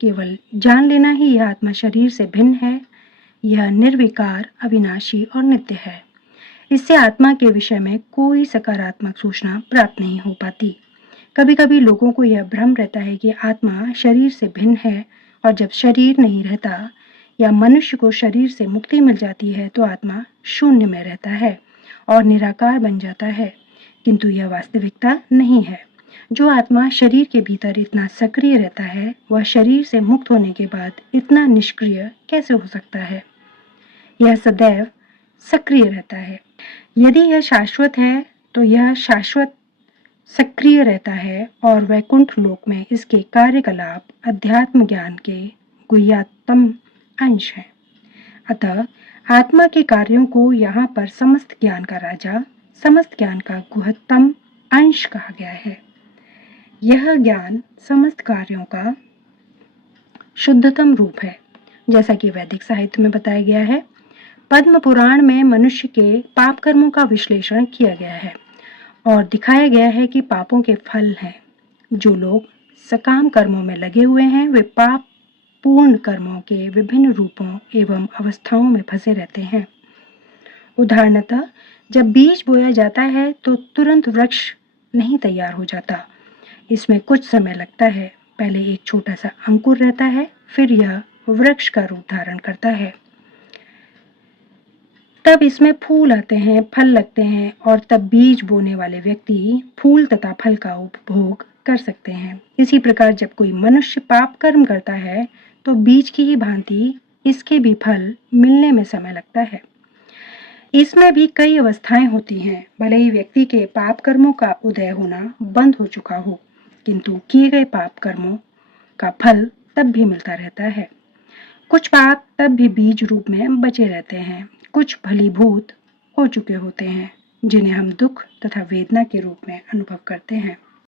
केवल जान लेना ही यह आत्मा शरीर से भिन्न है, यह निर्विकार, अविनाशी और नित्य है। इससे आत्मा के विषय में कोई सकारात्मक सूचना प्राप्त नहीं हो पाती। कभी कभी लोगों को यह भ्रम रहता है कि आत्मा शरीर से भिन्न है, और जब शरीर नहीं रहता या मनुष्य को शरीर से मुक्ति मिल जाती है तो आत्मा शून्य में रहता है और निराकार बन जाता है। किंतु यह वास्तविकता नहीं है। जो आत्मा शरीर के भीतर इतना सक्रिय रहता है, वह शरीर से मुक्त होने के बाद इतना निष्क्रिय कैसे हो सकता है? यह सदैव सक्रिय रहता है। यदि यह शाश्वत है तो यह शाश्वत सक्रिय रहता है और वैकुंठ लोक में इसके कार्यकलाप अध्यात्म ज्ञान के गुह्यतम अंश हैं। अतः आत्मा के कार्यों को यहाँ पर समस्त ज्ञान का राजा, समस्त ज्ञान का गुह्यतम अंश कहा गया है। यह ज्ञान समस्त कार्यों का शुद्धतम रूप है, जैसा कि वैदिक साहित्य में बताया गया है। पद्म पुराण में मनुष्य के पाप कर्मों का विश्लेषण किया गया है और दिखाया गया है कि पापों के फल हैं। जो लोग सकाम कर्मों में लगे हुए हैं, वे पाप पूर्ण कर्मों के विभिन्न रूपों एवं अवस्थाओं में फंसे रहते हैं। उदाहरणतः जब बीज बोया जाता है तो तुरंत वृक्ष नहीं तैयार हो जाता। इसमें कुछ समय लगता है। पहले एक छोटा सा अंकुर रहता है, फिर यह वृक्ष का रूप धारण करता है। तब इसमें फूल आते हैं, फल लगते हैं और तब बीज बोने वाले व्यक्ति फूल तथा फल का उपभोग कर सकते हैं। इसी प्रकार जब कोई मनुष्य पाप कर्म करता है तो बीज की ही भांति इसके भी फल मिलने में समय लगता है। इसमें भी कई अवस्थाएं होती हैं। भले ही व्यक्ति के पाप कर्मों का उदय होना बंद हो चुका हो, किंतु किए गए पाप कर्मों का फल तब भी मिलता रहता है। कुछ पाप तब भी बीज रूप में बचे रहते हैं। कुछ फलीभूत हो चुके होते हैं, जिन्हें हम दुख तथा वेदना के रूप में अनुभव करते हैं।